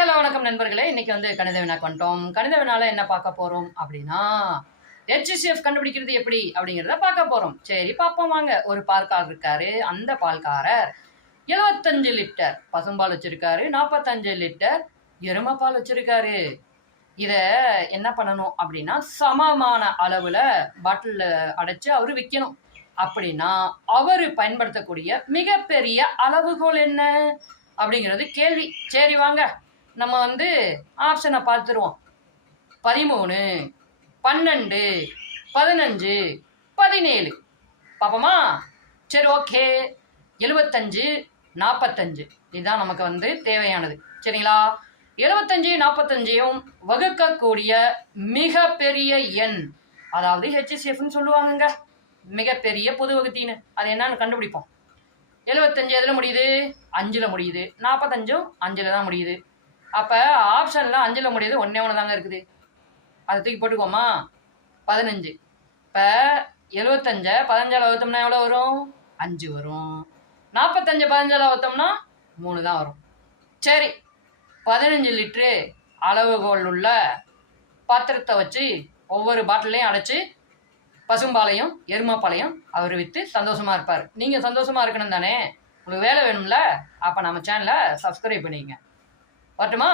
Hello வணக்கம் நண்பர்களே. இன்னைக்கு வந்து கணித வினாக்கு வந்துட்டோம். கணித வினால என்ன பார்க்க போறோம் அப்படின்னா, HCF கண்டுபிடிக்கிறது எப்படி அப்படிங்கிறத பார்க்க போறோம். சரி பார்ப்போம் வாங்க. ஒரு பால்காரர் இருக்காரு. அந்த பால்காரர் 75 லிட்டர் பசும்பால் வச்சிருக்காரு, 45 லிட்டர் எருமைப்பால் வச்சிருக்காரு. இத என்ன பண்ணணும் அப்படின்னா, சமமான அளவுல பாட்டில்ல அடைச்சு அவரு விற்கணும். அப்படின்னா அவரு பயன்படுத்தக்கூடிய மிகப்பெரிய அளவுகோல் என்ன அப்படிங்கிறது கேள்வி. சரி வாங்க, நம்ம வந்து ஆப்ஷனை பார்த்துருவோம். 13, 12, 15, 17 பார்ப்போமா? சரி ஓகே. 75, 45 இதுதான் நமக்கு வந்து தேவையானது. சரிங்களா? 75, 45ஐயும் வகுக்கக்கூடிய மிகப்பெரிய எண், அதாவது HCFன்னு சொல்லுவாங்கங்க, மிகப்பெரிய பொது வகுத்தின்னு. அது என்னன்னு கண்டுபிடிப்போம். 75 எதில் முடியுது? 5ல் முடியுது. 45ம் 5ல் தான் முடியுது. அப்போ ஆப்ஷனில் 5ல் முடியுது, ஒன்றே ஒன்று தாங்க இருக்குது. அதை தூக்கி போட்டுக்கோமா. 15. இப்போ 75 15ஆல் வகுத்தோம்னா எவ்வளோ வரும்? 5 வரும். 45 15ஆல் வகுத்தோம்னா 3 தான் வரும். சரி, 15 லிட்ரு அளவுகோல் உள்ள பாத்திரத்தை வச்சு ஒவ்வொரு பாட்டிலையும் அடைச்சி பசும்பாலையும் எருமைப்பாலையும் அவர் விற்று சந்தோஷமாக இருப்பார். நீங்கள் சந்தோஷமாக இருக்கணும் தானே? உங்களுக்கு வேலை வேணும்ல? அப்போ நம்ம சேனலை சப்ஸ்கிரைப் பண்ணிக்கங்க. வரட்டுமா?